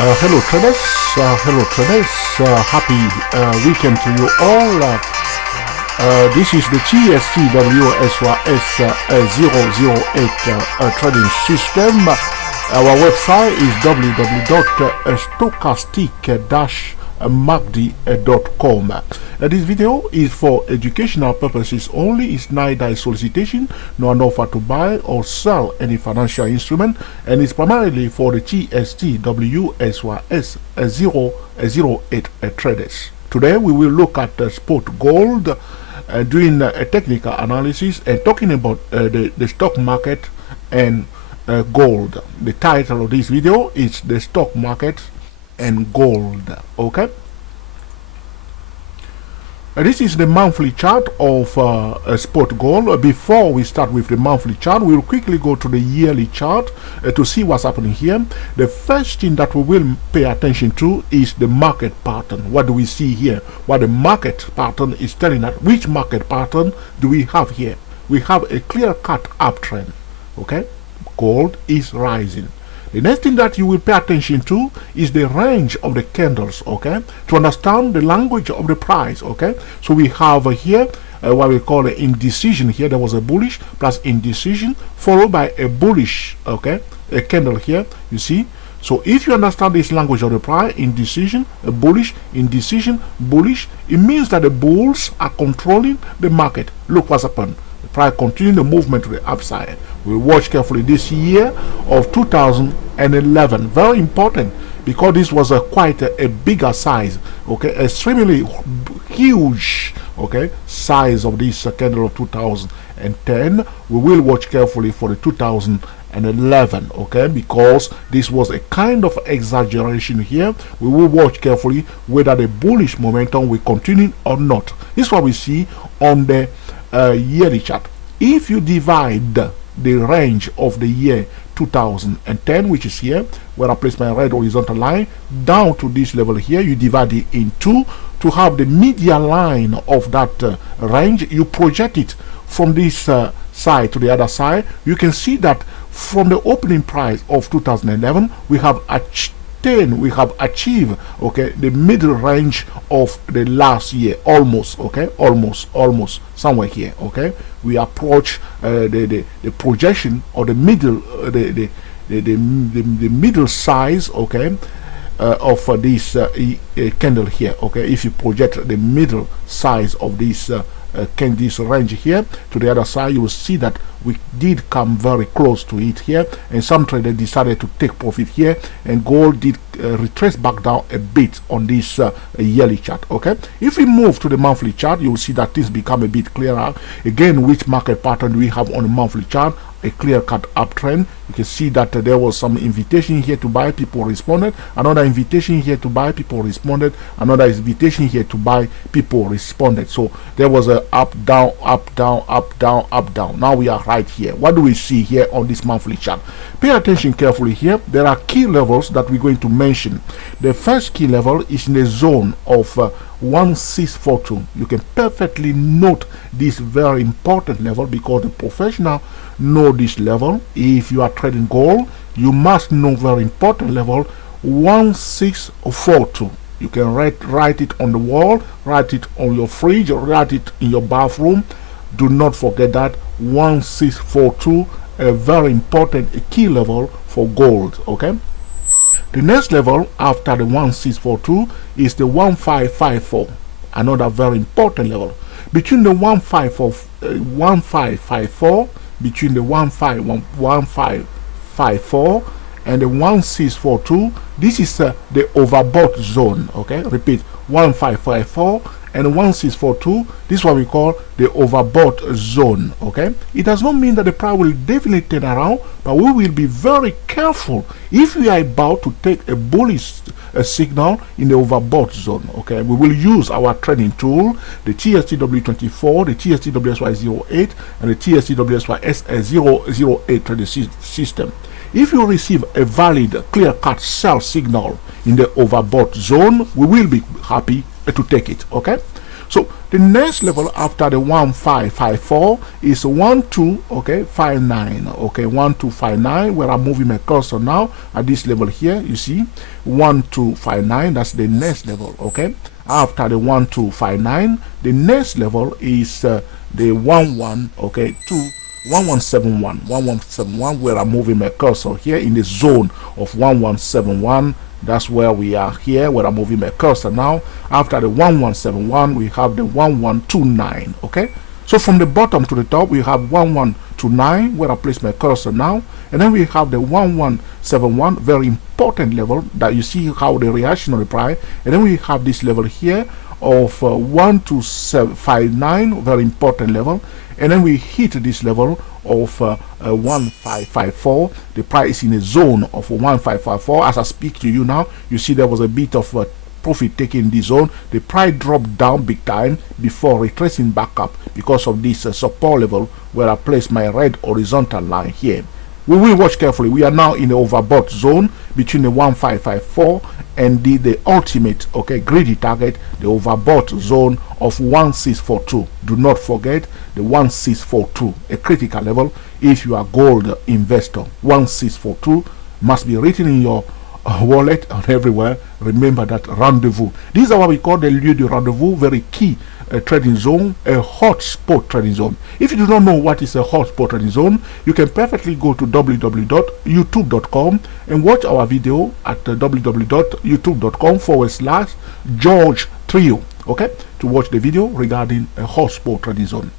Hello traders, happy weekend to you all. This is the TSTWSYS008 trading system. Our website is www.stochastic-magdi.com. This video is for educational purposes only. It's neither a solicitation nor an offer to buy or sell any financial instrument, and it's primarily for the TSTWSYS008 traders. Today we will look at spot gold, doing a technical analysis and talking about the stock market and gold. The title of this video is the stock market and gold. Okay, this is the monthly chart of spot gold. Before we start with the monthly chart, we'll quickly go to the yearly chart to see what's happening here. The first thing that we will pay attention to is the market pattern. What do we see here? What the market pattern is telling us. Which market pattern do we have here? We have a clear-cut uptrend. Okay, gold is rising. The next thing that you will pay attention to is the range of the candles, okay, to understand the language of the price, okay. So we have here what we call an indecision here. There was a bullish plus indecision followed by a bullish, okay, a candle here, you see. So if you understand this language of the price, indecision, a bullish, indecision, bullish, it means that the bulls are controlling the market. Look what's happened. The price continuing the movement to the upside. We watch carefully this year of 2011. Very important because this was quite a bigger size, okay, extremely huge, okay, size of this candle of 2010. We will watch carefully for the 2011, okay, because this was a kind of exaggeration here. We will watch carefully whether the bullish momentum will continue or not. This is what we see on the yearly chart. If you divide the range of the year 2010, which is here, where I place my red horizontal line, down to this level here, you divide it in two to have the median line of that range. You project it from this side to the other side. You can see that from the opening price of 2011, we have achieved, okay, the middle range of the last year, almost, okay, almost somewhere here, okay. We approach the projection or the middle the middle size, okay, of this candle here, okay. If you project the middle size of this this range here to the other side, you will see that we did come very close to it here, and some traders decided to take profit here, and gold did retrace back down a bit on this yearly chart. Okay, if we move to the monthly chart, you will see that things become a bit clearer. Again, which market pattern do we have on the monthly chart? A clear-cut uptrend. You can see that there was some invitation here to buy, people responded. Another invitation here to buy, people responded. Another invitation here to buy, people responded. So there was a up, down, up, down, up, down, up, down. Now we are right here. What do we see here on this monthly chart? Pay attention carefully here. There are key levels that we're going to mention. The first key level is in the zone of 1642. You can perfectly note this very important level because the professional know this level. If you are trading gold, you must know very important level 1642. You can write it on the wall, write it on your fridge, or write it in your bathroom. Do not forget that 1642, a very important key level for gold. Okay, the next level after the 1642 is the 1554, another very important level. Between the 1554, between the 1554 and the 1642, this is the overbought zone. Okay, repeat, 1554 and 1642, this is what we call the overbought zone. Okay, it does not mean that the price will definitely turn around, but we will be very careful if we are about to take a bullish signal in the overbought zone. Okay, we will use our trading tool, the TSTW24, the TSTWSY08, and the TSTWSY008 trading system. If you receive a valid clear-cut sell signal in the overbought zone, we will be happy to take it. Okay, So the next level after the 1554 is 12, okay, 59, okay, 1259, where I'm moving my cursor now at this level here. You see 1259, that's the next level. Okay, after the 1259, the next level is the 11, okay, 1171, where I'm moving my cursor here in the zone of 1171. That's where we are here, where I'm moving my cursor now. After the 1171, we have the 1129. Okay, so from the bottom to the top, we have 1129, where I place my cursor now, and then we have the 1171, very important level that you see how the reaction of the price, and then we have this level here of 1259, very important level, and then we hit this level of 1554. The price is in a zone of 1554. As I speak to you now, you see there was a bit of profit taken in this zone. The price dropped down big time before retracing back up because of this support level where I placed my red horizontal line here. We will watch carefully. We are now in the overbought zone between the 1554 and the ultimate, okay, greedy target, the overbought zone of 1642. Do not forget the 1642, a critical level if you are gold investor. 1642 must be written in your wallet and everywhere. Remember that rendezvous. These are what we call the lieu de rendezvous, very key trading zone, a hot spot trading zone. If you do not know what is a hot spot trading zone, you can perfectly go to www.youtube.com and watch our video at www.youtube.com/George Trio, okay, to watch the video regarding a hot spot trading zone.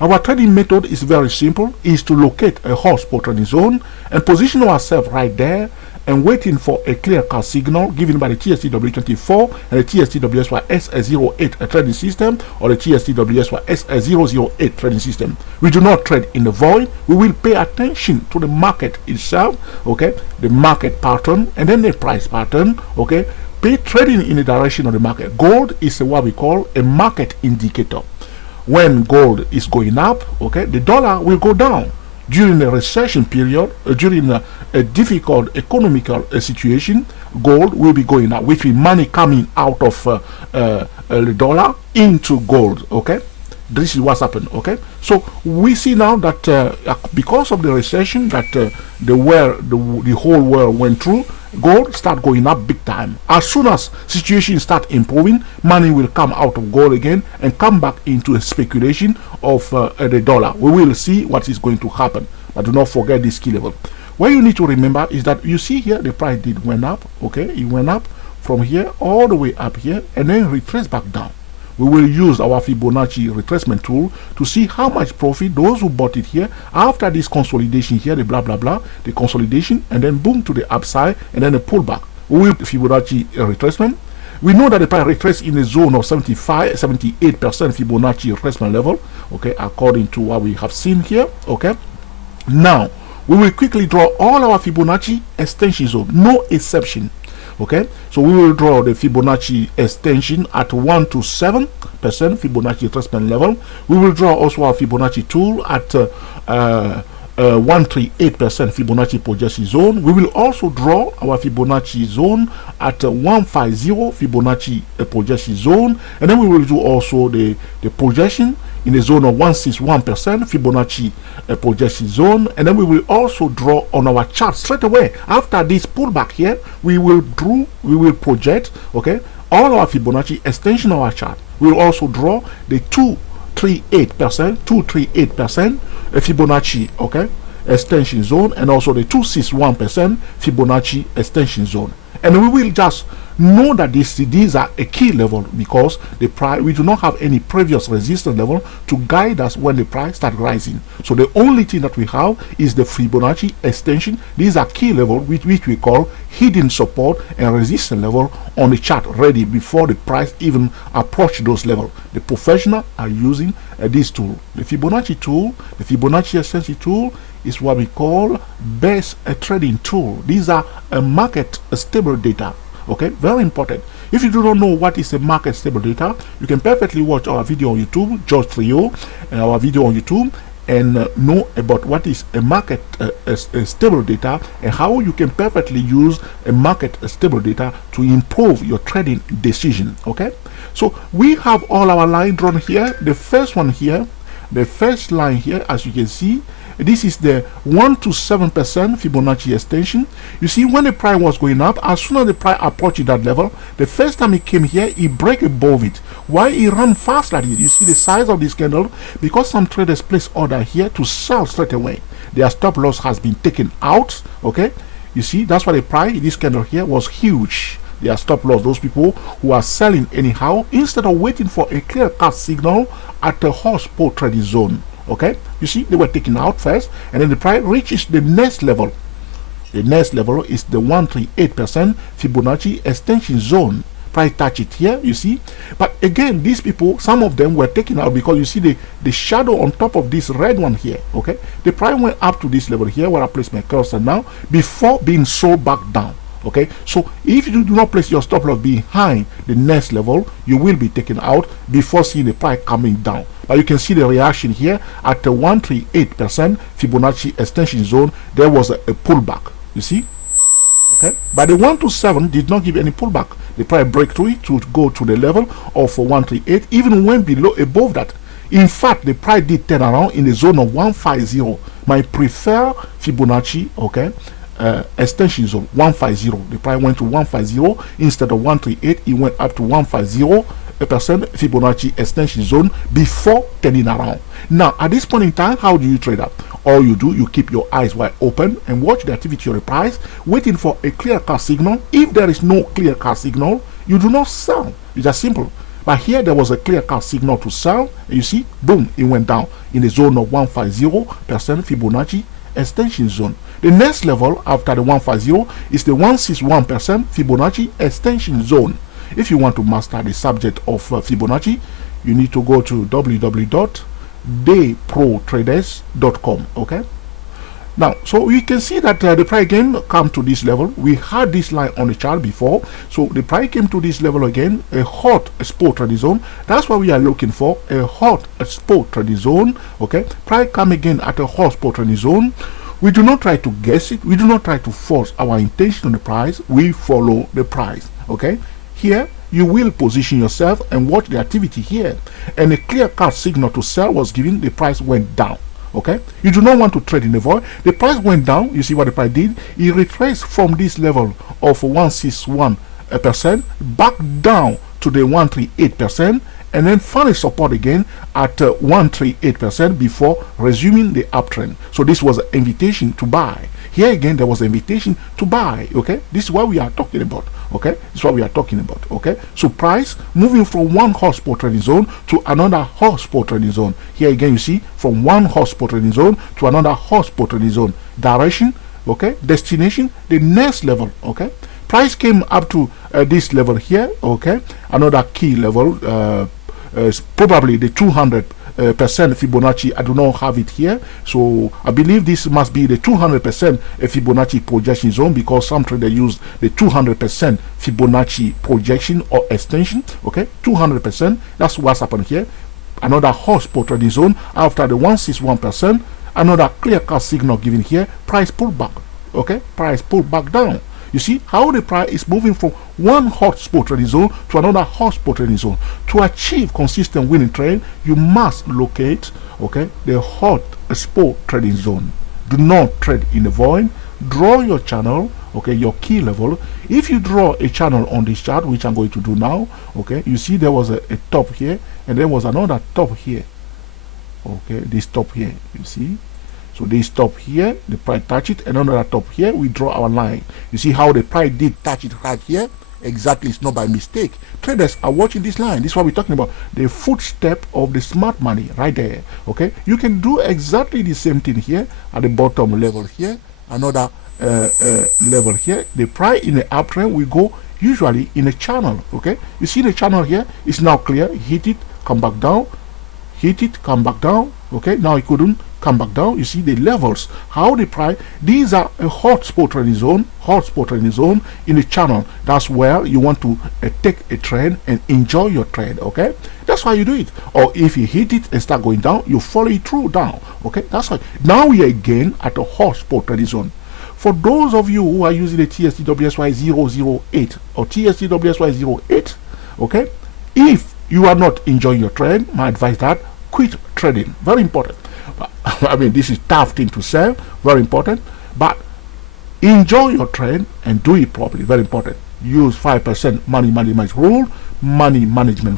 Our trading method is very simple, is to locate a hot spot trading zone and position ourselves right there and waiting for a clear cut signal given by the TSTW24 and the TSTWSY SS08 trading system, or the TSTWSY SS008 trading system. We do not trade in the void. We will pay attention to the market itself, okay, the market pattern and then the price pattern, okay. Pay trading in the direction of the market. Gold is what we call a market indicator. When gold is going up, okay, the dollar will go down. During a recession period, during a difficult economical situation, gold will be going up, which means money coming out of the dollar into gold. Okay, this is what's happened. Okay, so we see now that because of the recession that the whole world went through, gold start going up big time. As soon as situations start improving, money will come out of gold again and come back into a speculation of the dollar. We will see what is going to happen, but do not forget this key level. What you need to remember is that you see here the price went up. Okay, it went up from here all the way up here and then retraced back down. We will use our Fibonacci retracement tool to see how much profit those who bought it here after this consolidation here, the blah blah blah, the consolidation, and then boom to the upside and then a pullback. We will Fibonacci retracement. We know that the price retraced in the zone of 78% Fibonacci retracement level, okay, according to what we have seen here. Okay, now we will quickly draw all our Fibonacci extension zone, no exception. Okay, so we will draw the Fibonacci extension at 1 to 7% Fibonacci retracement level. We will draw also our Fibonacci tool at 138% Fibonacci projection zone. We will also draw our Fibonacci zone at 150 Fibonacci projection zone, and then we will do also the projection in the zone of 161% Fibonacci projection zone, and then we will also draw on our chart straight away. After this pullback here, we will project, okay, all our Fibonacci extension of our chart. We will also draw the 238% Fibonacci, okay, extension zone, and also the 261% Fibonacci extension zone. And we will just know that these are a key level because the price, we do not have any previous resistance level to guide us when the price starts rising. So the only thing that we have is the Fibonacci extension. These are key levels which we call hidden support and resistance level on the chart ready before the price even approach those levels. The professionals are using this tool. The Fibonacci tool, the Fibonacci extension tool, is what we call best trading tool. These are market stable data. Okay, very important. If you do not know what is a market stable data, you can perfectly watch our video on YouTube, George Trio, and our video on YouTube, and know about what is a market stable data, and how you can perfectly use a market stable data to improve your trading decision. Okay, so we have all our line drawn here. The first one here, the first line here, as you can see, this is the 1 to 7% Fibonacci extension. You see, when the price was going up, as soon as the price approached that level, the first time it came here, it broke above it. Why it ran fast like this? You see the size of this candle, because some traders place order here to sell straight away. Their stop loss has been taken out. Okay, you see, that's why the price, this candle here, was huge. Their stop loss, those people who are selling anyhow, instead of waiting for a clear cut signal at the hot spot trading zone. Okay, you see, they were taken out first, and then the price reaches the next level. The next level is the 138% Fibonacci extension zone. Price touch it here, you see. But again, these people, some of them were taken out because you see the shadow on top of this red one here. Okay, the price went up to this level here where I place my cursor now before being sold back down. Okay, so if you do not place your stop loss behind the next level, you will be taken out before seeing the price coming down. But you can see the reaction here at the 138% Fibonacci extension zone. There was a pullback, you see. Okay, but the 1 to 7 did not give any pullback. The price break through it to go to the level of 138, even went below above that. In fact, the price did turn around in the zone of 150, my preferred Fibonacci. Okay, extension zone 150. The price went to 150 instead of 138. It went up to 150% Fibonacci extension zone before turning around. Now, at this point in time, how do you trade that? All you do, you keep your eyes wide open and watch the activity of the price, waiting for a clear cut signal. If there is no clear cut signal, you do not sell. It's just simple. But here there was a clear cut signal to sell, and you see, boom, it went down in the zone of 150% Fibonacci extension zone. The next level after the 150 is the 161% Fibonacci extension zone. If you want to master the subject of Fibonacci, you need to go to www.dayprotraders.com. Okay, now, so we can see that the price again come to this level. We had this line on the chart before, so the price came to this level again, a hot spot trading zone. That's what we are looking for, a hot spot trading zone. Okay, price come again at a hot spot trading zone. We do not try to guess it. We do not try to force our intention on the price. We follow the price. Okay, here you will position yourself and watch the activity here, and a clear cut signal to sell was given. The price went down. Okay, you do not want to trade in the void. The price went down. You see what the price did? It retraced from this level of 161% back down to the 138%, and then finally support again at 138% before resuming the uptrend. So this was an invitation to buy. Here again, there was an invitation to buy. Okay, this is what we are talking about. Okay, this is what we are talking about. Okay, so price moving from one hot spot trading zone to another hot spot trading zone. Here again, you see, from one hot spot trading zone to another hot spot trading zone. Direction, okay, destination, the next level. Okay, price came up to this level here. Okay, another key level, probably the 200% Fibonacci. I do not have it here, so I believe this must be the 200% Fibonacci projection zone, because some traders use the 200% Fibonacci projection or extension. Okay, 200%, that's what's happened here. Another hot spot trading zone after the 161%, another clear cut signal given here. Price pull back. Okay, price pull back down. You see how the price is moving from one hot spot trading zone to another hot spot trading zone. To achieve consistent winning trade, you must locate, okay, the hot spot trading zone. Do not trade in the void. Draw your channel, okay, your key level. If you draw a channel on this chart, which I'm going to do now, okay, you see there was a top here, and there was another top here. Okay, this top here, you see. So this top here, the price touch it, and another top here, we draw our line. You see how the price did touch it right here? Exactly, it's not by mistake. Traders are watching this line. This is what we're talking about. The footstep of the smart money right there. Okay, you can do exactly the same thing here at the bottom level here. Another level here. The price in the uptrend will go usually in a channel. Okay, you see the channel here is now clear. Hit it, come back down. Hit it, come back down. Okay, now it couldn't come back down. You see the levels, how the price, these are a hot spot trading zone, in the channel. That's where you want to take a trade and enjoy your trade. Okay, that's That's why you do it. Or if you hit it and start going down, you follow it through down. Okay, that's why. Now we are again at a hot spot trading zone. For those of you who are using the TSTWSY008 or TSTWSY08, okay, if you are not enjoying your trade, my advice that quit trading. Very important. I mean, this is tough thing to say. Very important. But enjoy your trade and do it properly. Very important. Use 5% money management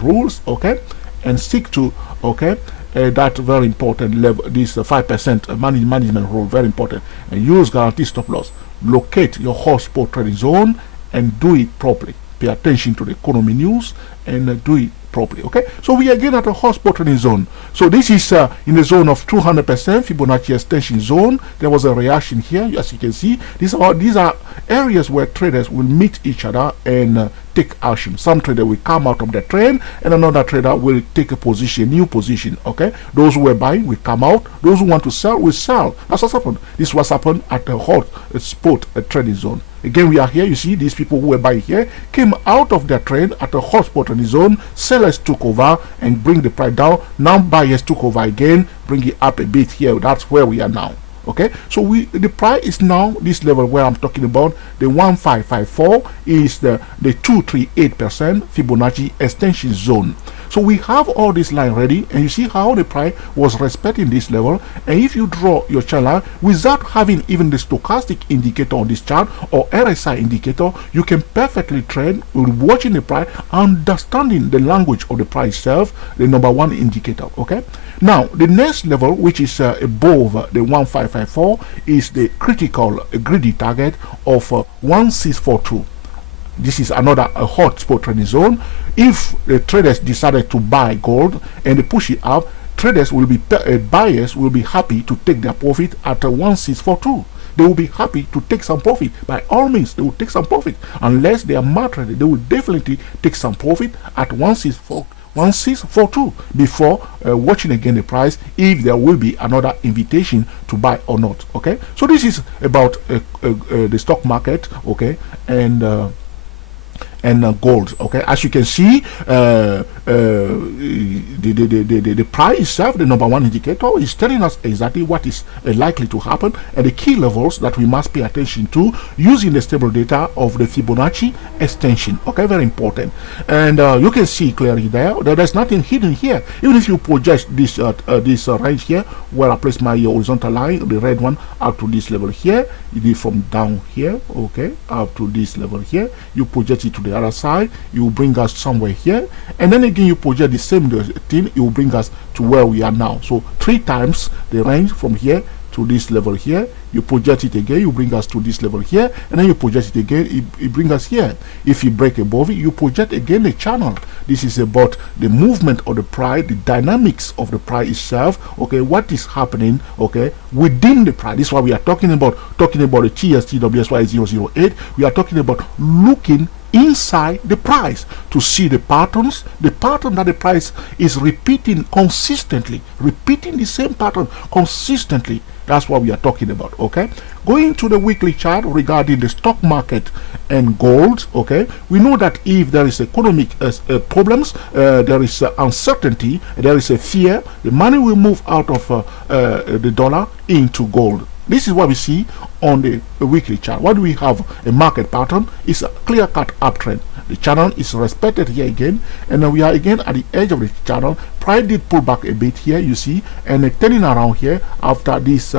rules, okay, and stick to, okay, that very important level. This 5% money management rule, very important. And use guarantee stop loss. Locate your hot spot trading zone and do it properly. Pay attention to the economy news and do it properly. Okay, so we are again at a hot spot trading zone. So this is in the zone of 200% Fibonacci extension zone. There was a reaction here, as you can see. These are areas where traders will meet each other and take action. Some trader will come out of the trade and another trader will take a position, new position. Okay, those who are buying will come out, those who want to sell will sell. That's what's happened. This was happened at a hot spot trading zone. Again, we are here. You see, these people who were buying here came out of their trade at a hot spot on the zone. Sellers took over and bring the price down. Now buyers took over again, bring it up a bit here. That's where we are now. Okay, so the price is now this level where I'm talking about. The 1554 is the 238% Fibonacci extension zone. So we have all this line ready, and you see how the price was respecting this level. And if you draw your channel without having even the stochastic indicator on this chart or RSI indicator, you can perfectly trade with watching the price, understanding the language of the price itself, the number one indicator. Okay, now the next level, which is above the 1554, is the critical greedy target of 1642. This is another hot spot trading zone. If the traders decided to buy gold and they push it up, buyers will be happy to take their profit at 1642. They will be happy to take some profit. By all means, they will take some profit. Unless they are mad traders, they will definitely take some profit at 1642 before watching again the price, if there will be another invitation to buy or not. Okay, so this is about the stock market. Okay, and gold. Okay, as you can see, the price itself, the number one indicator, is telling us exactly what is likely to happen and the key levels that we must pay attention to using the stable data of the Fibonacci extension. Okay, very important. And you can see clearly there that there's nothing hidden here. Even if you project this range here, where I place my horizontal line, the red one, up to this level here, it is from down here, okay, up to this level here, you project it to the other side, you will bring us somewhere here, and then again you project the same thing, it will bring us to where we are now. So 3 times the range from here to this level here, you project it again, you bring us to this level here, and then you project it again, it brings us here. If you break above it, you project again the channel. This is about the movement of the price, the dynamics of the price itself. Okay, what is happening, okay, within the price. This is why we are talking about the TSTWSY008. We are talking about looking inside the price to see the patterns, the pattern that the price is repeating consistently, repeating the same pattern consistently. That's what we are talking about. Okay, going to the weekly chart regarding the stock market and gold. Okay, we know that if there is economic problems, there is uncertainty, there is a fear, the money will move out of the dollar into gold. This is what we see on the weekly chart. What do we have? A market pattern is a clear-cut uptrend. The channel is respected here again, and then we are again at the edge of the channel. Price did pull back a bit here, you see, and turning around here after this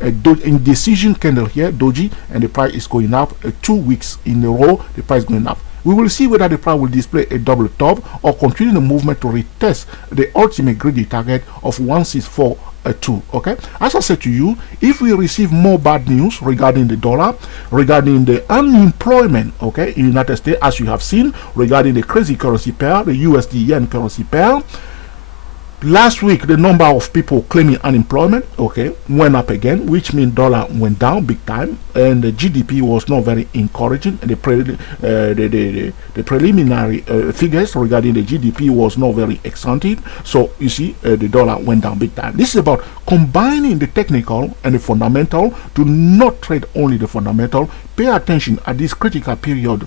indecision candle here, doji, and the price is going up 2 weeks in a row. The price is going up. We will see whether the price will display a double top or continue the movement to retest the ultimate greedy target of 1642. Okay, as I said to you, if we receive more bad news regarding the dollar, regarding the unemployment, okay, in the United States, as you have seen, regarding the crazy currency pair, the USD yen currency pair, last week the number of people claiming unemployment, okay, went up again, which means dollar went down big time, and the GDP was not very encouraging. And the preliminary figures regarding the GDP was not very exciting. So you see, the dollar went down big time. This is about combining the technical and the fundamental. Do not trade only the fundamental. pay attention at this critical period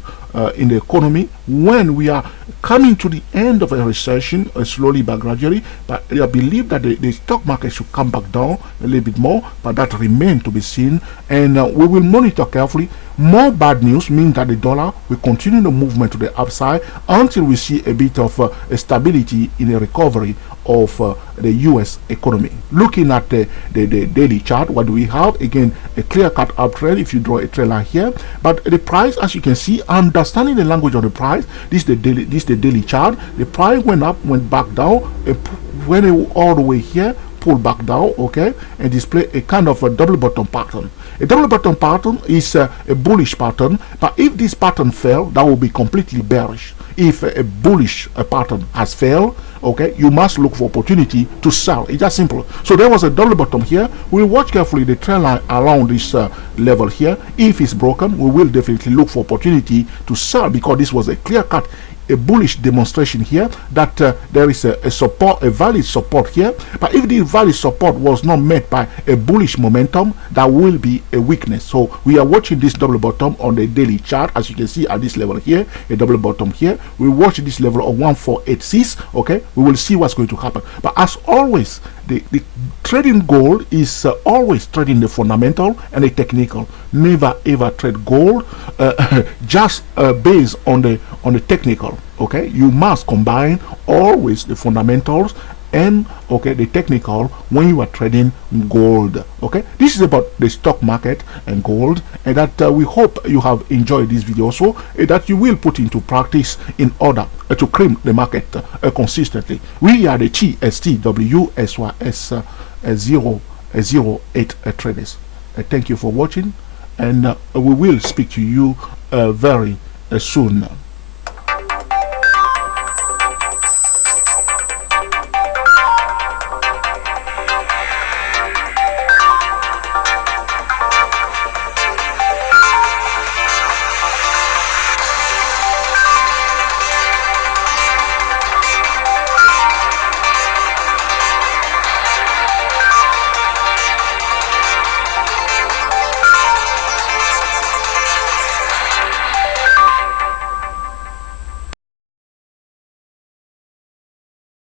in the economy, when we are coming to the end of a recession, slowly but gradually. But I believe that the stock market should come back down a little bit more, but that remains to be seen, and we will monitor carefully. More bad news means that the dollar will continue the movement to the upside until we see a bit of a stability in a recovery of the US economy. Looking at the daily chart, what do we have? Again, a clear-cut uptrend if you draw a trend line here. But the price, as you can see, understanding the language of the price, this is the daily chart. The price went up, went back down, went all the way here, pull back down, okay, and display a kind of a double bottom pattern. A double bottom pattern is a bullish pattern, but if this pattern fell, that will be completely bearish. If a bullish pattern has failed, okay, you must look for opportunity to sell. It's just simple. So there was a double bottom here. We'll watch carefully the trend line around this level here. If it's broken, we will definitely look for opportunity to sell, because this was a clear-cut, a bullish demonstration here that there is a support, a valid support here. But if the valid support was not met by a bullish momentum, that will be a weakness. So we are watching this double bottom on the daily chart, as you can see at this level here, a double bottom here. We watch this level of 1486. Okay, we will see what's going to happen. But as always, the trading gold is always trading the fundamental and the technical. Never ever trade gold just based on the technical. Okay, you must combine always the fundamentals and the technical when you are trading gold. Okay, this is about the stock market and gold, and that we hope you have enjoyed this video also, that you will put into practice in order to cream the market consistently. We are the TSTWSYS 008 traders. Thank you for watching, and we will speak to you very soon.